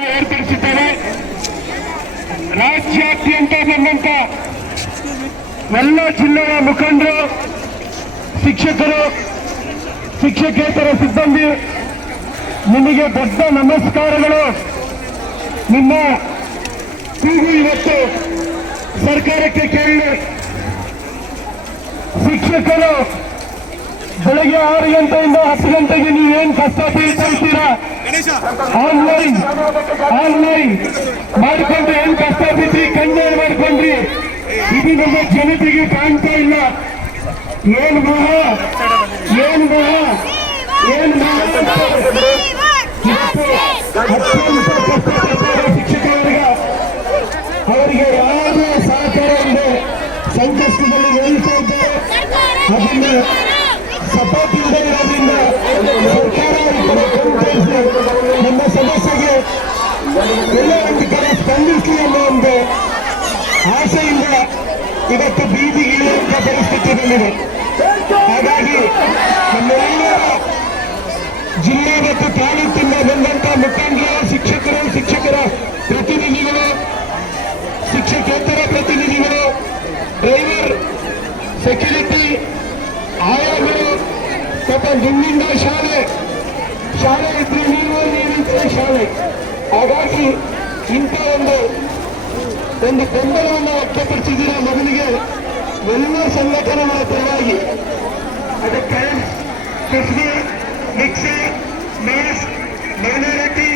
ಏರ್ಪಡಿಸಿದ್ದಾರೆ. ರಾಜ್ಯಾದ್ಯಂತ ಬಂದಂತ ಎಲ್ಲ ಜಿಲ್ಲೆಯ ಮುಖಂಡರು, ಶಿಕ್ಷಕರು, ಶಿಕ್ಷಕೇತರ ಸಿಬ್ಬಂದಿ, ನಿಮಗೆ ದೊಡ್ಡ ನಮಸ್ಕಾರಗಳು. ನಿಮ್ಮ ಕೂಗು ಇವತ್ತು ಸರ್ಕಾರಕ್ಕೆ ಕೇಳಿ. ಶಿಕ್ಷಕರು ಬೆಳಗ್ಗೆ 6 ಗಂಟೆಯಿಂದ 10 ಗಂಟೆಗೆ ನೀವೇನು ಕಷ್ಟ ಬೀಳ್ತಾ ಇದ್ದೀರಾ, ಆನ್ಲೈನ್ ಮಾಡಿಕೊಂಡು ಏನ್ ಕಷ್ಟ ಬಿದ್ರಿ, ಕಣ್ಣೇನು ಮಾಡ್ಕೊಂಡ್ರಿ, ಇದು ನಮ್ಮ ಜನತೆಗೆ ಕಾಣ್ತಾ ಇಲ್ಲ. ಏನ್ ಮಹಾ ಶಿಕ್ಷಕರಿಗೆ ಅವರಿಗೆ ಯಾವುದೇ ಸಹಕಾರ ಇದೆ, ಸಂಕಷ್ಟದಲ್ಲಿ ಹೇಳ್ತಾ ಇದ್ದಾರೆ. ಅದನ್ನ ಸಪೋರ್ಟ್ ಇಲ್ಲದೆ ಇರೋದ್ರಿಂದ ಸರ್ಕಾರ ನಮ್ಮ ಸಮಸ್ಯೆಗೆ ಎಲ್ಲ ಒಂದು ಕಡೆ ಸ್ಪಂದಿಸಲಿ ಅನ್ನೋ ಒಂದು ಆಸೆಯಿಂದ ಇವತ್ತು ಬೀದಿಗೆ ಇಳಿಯುವಂತ ಪರಿಸ್ಥಿತಿ ಬಂದಿದೆ. ಹಾಗಾಗಿ ನಮ್ಮೆಲ್ಲರ ಜಿಲ್ಲೆ ಮತ್ತು ತಾಲೂಕಿಂದ ಬಂದಂತ ಮುಖಂಡರು, ಶಿಕ್ಷಕರ ಪ್ರತಿನಿಧಿಗಳು, ಶಿಕ್ಷಕೇತರ ಪ್ರತಿನಿಧಿಗಳು, ಡ್ರೈವರ್, ಸೆಕ್ಯೂರಿಟಿ, ಆಯಾಗಳು, ಪಾಪ ನಿಮ್ಮಿಂದ ಶಾಲೆ ಇದ್ರೆ ನೀವಿದ್ರೆ ಶಾಲೆ. ಹಾಗಾಗಿ ಇಂಥ ಒಂದು ಗೊಂದಲವನ್ನು ವ್ಯಕ್ತಪಡಿಸಿದ್ದೀರ ಮೊದಲಿಗೆ ಎಲ್ಲ ಸಂಘಟನೆಗಳ ಪರವಾಗಿ. ಅದಕ್ಕೆ ಮಿಕ್ಸಿ, ಮೇಸ್, ಮೈನಾರಿಟಿ